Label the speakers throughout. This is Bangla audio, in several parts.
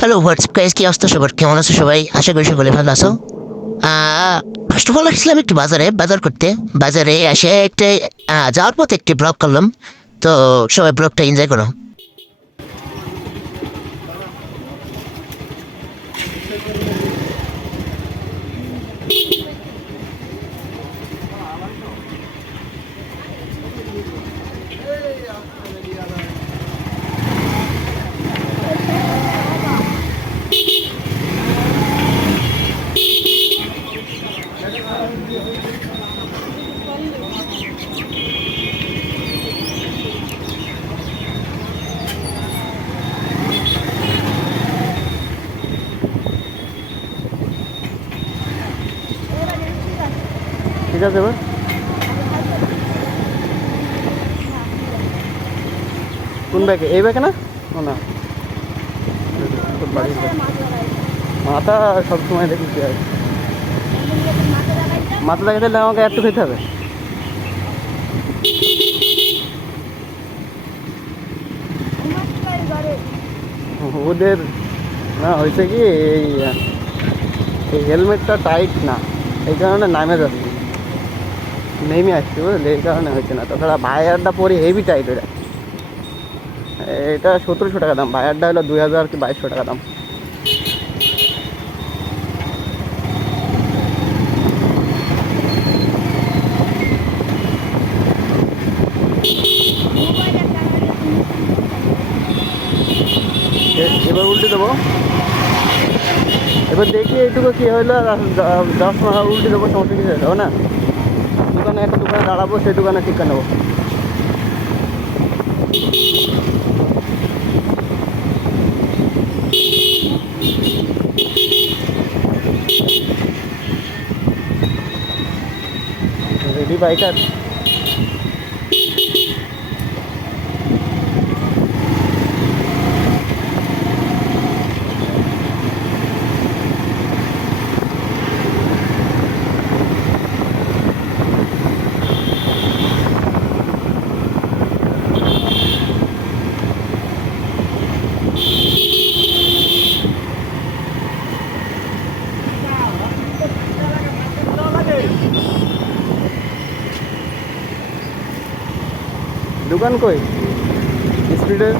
Speaker 1: হ্যালো হোয়াটসঅ্যাপ গাইজ কি অবস্থা? সবার কেমন আছো সবাই? আশা করি সকলে ভালো আছো। ফার্স্ট অফ অল আসছিলাম একটু বাজারে, বাজার করতে। বাজারে এসে একটা যাওয়ার পথে একটি ব্লগ করলাম। তো সবাই ব্লগটা এনজয় করো।
Speaker 2: ঠিক আছে এবার? কোন ব্যাগে এই ব্যাগে না? ও না। মাথা সবসময় দেখি হয় মাথা লাগাতে হলে আমাকে একটু খেতে হবে। ওদের, না, হয়েছে কি, এই এই হেলমেটটা টাইট না, এই কারণে নামে যাচ্ছে। নেমে আসছে বুঝলি, এই কারণে হচ্ছে না। তাছাড়া ভাইয়ারটা পরে হেভি টাইট ওটা এটা সতেরোশো টাকা দাম, ভাইয়ারটা হলো দুই হাজার কি বাইশশো টাকা দাম। এবার উল্টে দেবো। এবার দেখি এইটুকু কি হইল দশ মাস উল্টে দেবো সমস্যা কিছু যাবে, না? দোকানে একটা দোকানে দাঁড়াবো, সেই দোকানে ঠিক নেব। Ready biker? দোকান কই? স্পিডের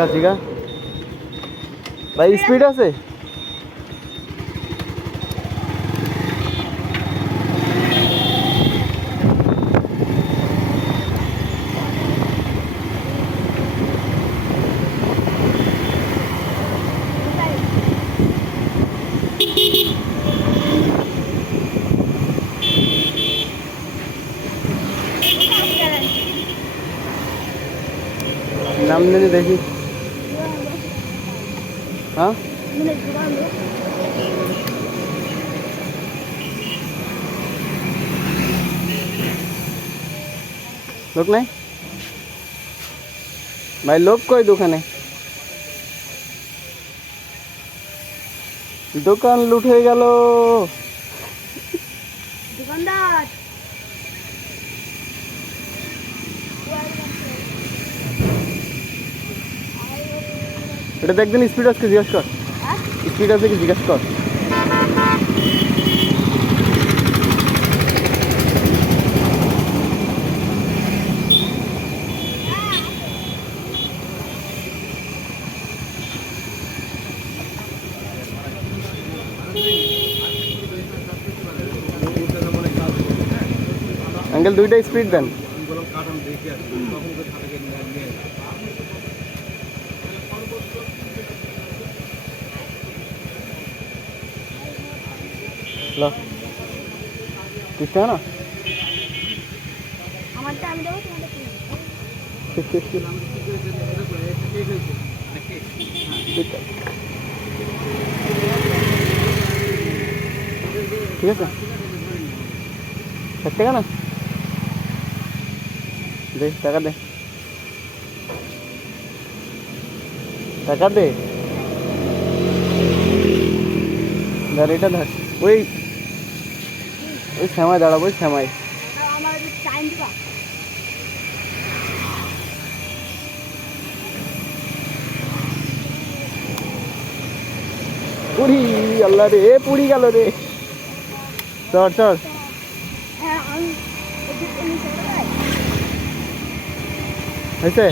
Speaker 2: জিগা জিগা ভাই স্পিড আছে? নাম নিয়ে দেখি। লোক নাই? ভাই লোক কই দোকানে? দোকান লুট হয়ে গেল।
Speaker 3: দোকানদার।
Speaker 2: এটা দেখবেন স্পিড আছে কি জিজ্ঞেস কর। স্পিড আছে কি জিজ্ঞেস কর। আঙ্কেল দুইটা স্পিড দেন। লো। টাকা না। ঠিক আছে। ষাট টাকা না? দে টাকা দে। টাকা দে। এটা ধর। ওই ওই শ্যামায় দাঁড়াবো, ওই শ্যামায়। পুরি, আল্লাহ রে, পুরি গেল রে। চল চল।
Speaker 3: হ্যাঁ
Speaker 2: হয়েছে?